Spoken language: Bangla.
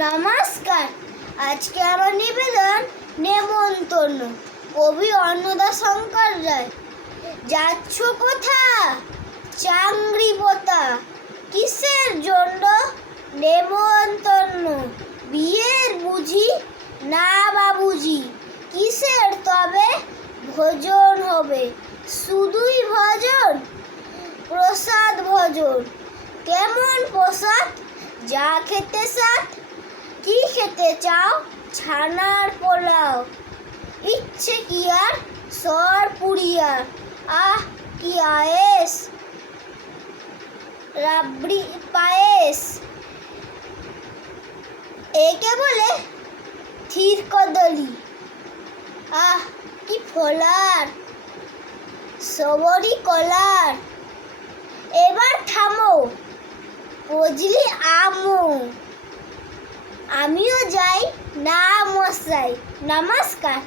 নমস্কার। আজকে আমার নিবেদন নেমন্তন্ন, কবি অন্নদাশঙ্কর রায়। যাচ্ছ কোথা চাংরি পোতা, কিসের জন্য নেমন্তন্ন? বিয়ের বুঝি না বাবুজি, কিসের তবে ভোজন হবে? শুধুই ভজন, প্রসাদ ভোজন। কেমন প্রসাদ? যা খেতে সাথ। কি খেতে চাও? ছানার পোলাও। ইচ্ছে কি আর সর পুরিয়ার, আহ কি আয়েস, রাবড়ি পায়েস। একে বলে ক্ষীর কদলি, আহ কি ফোলার, সবরি কলার। এবার থামো, ফজলি আমো। আমিও যাই না মশাই। নমস্কার।